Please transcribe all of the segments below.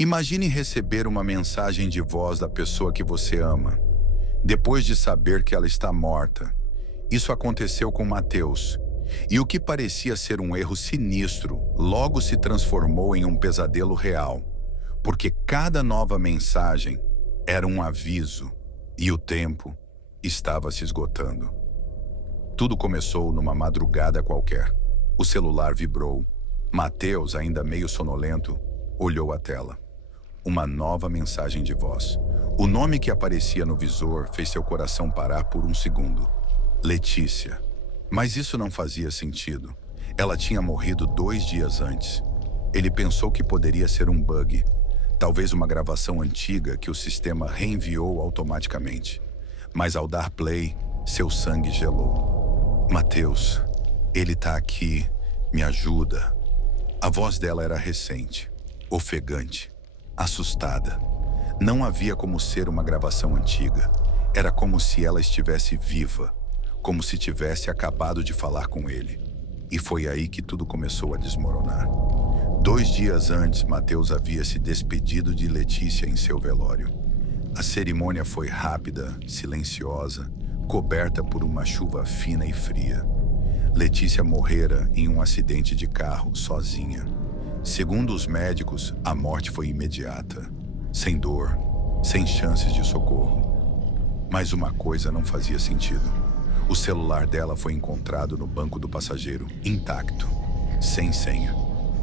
Imagine receber uma mensagem de voz da pessoa que você ama, depois de saber que ela está morta. Isso aconteceu com Mateus, e o que parecia ser um erro sinistro logo se transformou em um pesadelo real, porque cada nova mensagem era um aviso e o tempo estava se esgotando. Tudo começou numa madrugada qualquer. O celular vibrou. Mateus, ainda meio sonolento, olhou a tela. Uma nova mensagem de voz. O nome que aparecia no visor fez seu coração parar por um segundo. Letícia. Mas isso não fazia sentido. Ela tinha morrido 2 dias antes. Ele pensou que poderia ser um bug, talvez uma gravação antiga que o sistema reenviou automaticamente. Mas ao dar play, seu sangue gelou. Mateus, ele tá aqui, me ajuda. A voz dela era recente, ofegante, assustada. Não havia como ser uma gravação antiga. Era como se ela estivesse viva, como se tivesse acabado de falar com ele. E foi aí que tudo começou a desmoronar. 2 dias antes, Mateus havia se despedido de Letícia em seu velório. A cerimônia foi rápida, silenciosa, coberta por uma chuva fina e fria. Letícia morrera em um acidente de carro, sozinha. Segundo os médicos, a morte foi imediata, sem dor, sem chances de socorro. Mas uma coisa não fazia sentido. O celular dela foi encontrado no banco do passageiro, intacto, sem senha,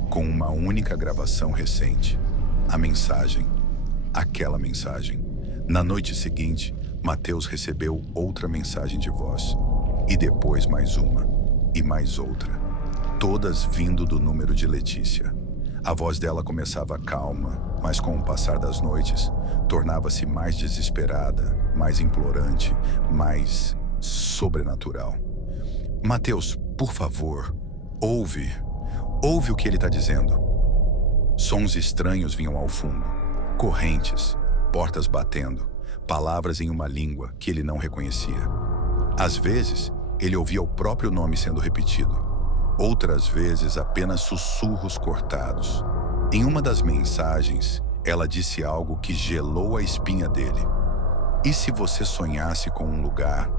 com uma única gravação recente. A mensagem, aquela mensagem. Na noite seguinte, Mateus recebeu outra mensagem de voz. E depois mais uma, e mais outra. Todas vindo do número de Letícia. A voz dela começava calma, mas com o passar das noites, tornava-se mais desesperada, mais implorante, mais sobrenatural. Mateus, por favor, ouve o que ele está dizendo. Sons estranhos vinham ao fundo, correntes, portas batendo, palavras em uma língua que ele não reconhecia. Às vezes, ele ouvia o próprio nome sendo repetido. Outras vezes, apenas sussurros cortados. Em uma das mensagens, ela disse algo que gelou a espinha dele. E se você sonhasse com um lugar,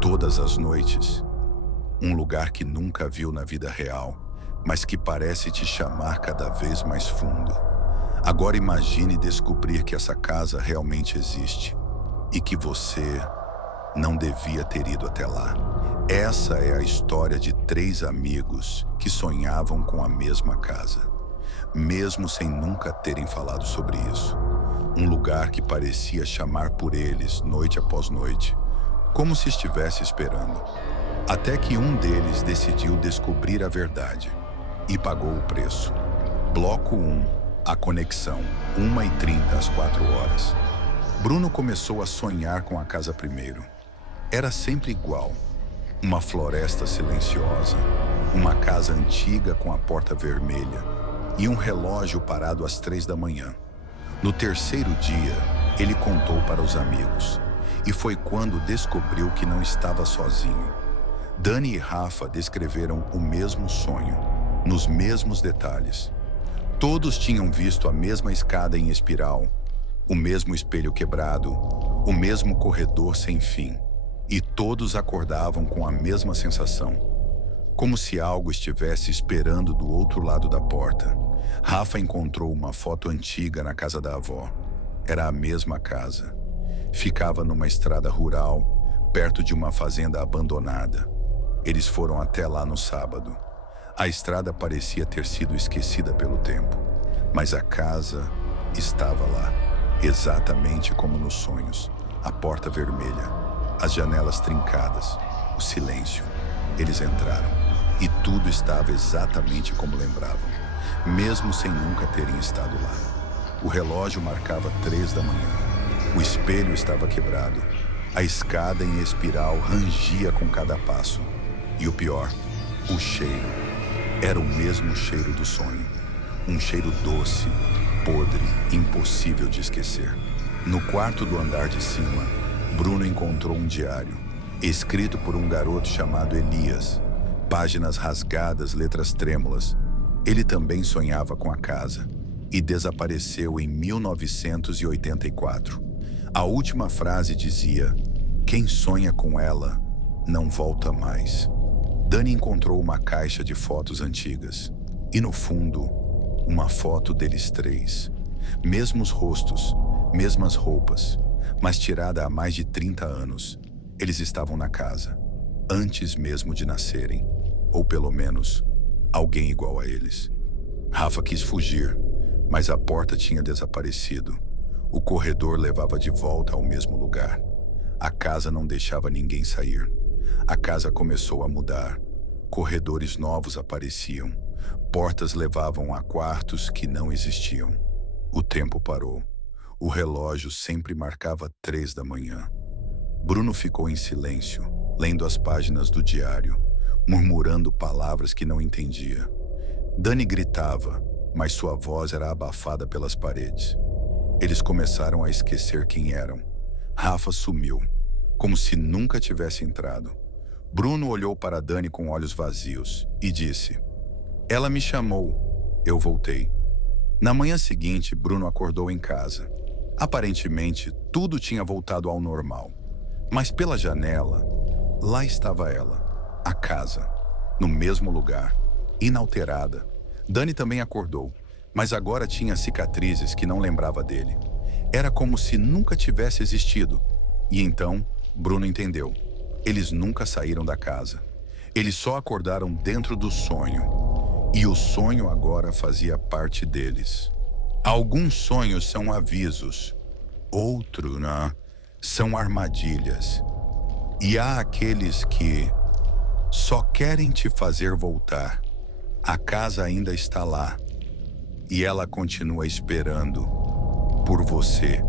todas as noites, um lugar que nunca viu na vida real, mas que parece te chamar cada vez mais fundo. Agora imagine descobrir que essa casa realmente existe e que você não devia ter ido até lá. Essa é a história de 3 amigos que sonhavam com a mesma casa, mesmo sem nunca terem falado sobre isso. Um lugar que parecia chamar por eles noite após noite, como se estivesse esperando. Até que um deles decidiu descobrir a verdade e pagou o preço. Bloco 1, a conexão, 1h30 às 4 horas. Bruno começou a sonhar com a casa primeiro. Era sempre igual. Uma floresta silenciosa, uma casa antiga com a porta vermelha e um relógio parado às 3 da manhã. No terceiro dia, ele contou para os amigos. E foi quando descobriu que não estava sozinho. Dani e Rafa descreveram o mesmo sonho, nos mesmos detalhes. Todos tinham visto a mesma escada em espiral, o mesmo espelho quebrado, o mesmo corredor sem fim. E todos acordavam com a mesma sensação, como se algo estivesse esperando do outro lado da porta. Rafa encontrou uma foto antiga na casa da avó. Era a mesma casa. Ficava numa estrada rural, perto de uma fazenda abandonada. Eles foram até lá no sábado. A estrada parecia ter sido esquecida pelo tempo, mas a casa estava lá, exatamente como nos sonhos. A porta vermelha, as janelas trincadas, o silêncio. Eles entraram e tudo estava exatamente como lembravam, mesmo sem nunca terem estado lá. O relógio marcava 3 da manhã. O espelho estava quebrado. A escada em espiral rangia com cada passo. E o pior, o cheiro. Era o mesmo cheiro do sonho. Um cheiro doce, podre, impossível de esquecer. No quarto do andar de cima, Bruno encontrou um diário, escrito por um garoto chamado Elias. Páginas rasgadas, letras trêmulas. Ele também sonhava com a casa. e desapareceu em 1984. A última frase dizia: "Quem sonha com ela não volta mais." Dani encontrou uma caixa de fotos antigas e, no fundo, uma foto deles três. Mesmos rostos, mesmas roupas, mas tirada há mais de 30 anos. Eles estavam na casa, antes mesmo de nascerem, ou pelo menos, alguém igual a eles. Rafa quis fugir, mas a porta tinha desaparecido. O corredor levava de volta ao mesmo lugar. A casa não deixava ninguém sair. A casa começou a mudar. Corredores novos apareciam. Portas levavam a quartos que não existiam. O tempo parou. O relógio sempre marcava 3 da manhã. Bruno ficou em silêncio, lendo as páginas do diário, murmurando palavras que não entendia. Dani gritava, mas sua voz era abafada pelas paredes. Eles começaram a esquecer quem eram. Rafa sumiu, como se nunca tivesse entrado. Bruno olhou para Dani com olhos vazios e disse: "Ela me chamou. Eu voltei." Na manhã seguinte, Bruno acordou em casa. Aparentemente, tudo tinha voltado ao normal. Mas pela janela, lá estava ela, a casa, no mesmo lugar, inalterada. Dani também acordou, mas agora tinha cicatrizes que não lembrava dele. Era como se nunca tivesse existido. E então, Bruno entendeu. Eles nunca saíram da casa. Eles só acordaram dentro do sonho. E o sonho agora fazia parte deles. Alguns sonhos são avisos. Outros, são armadilhas. E há aqueles que só querem te fazer voltar. A casa ainda está lá. E ela continua esperando por você.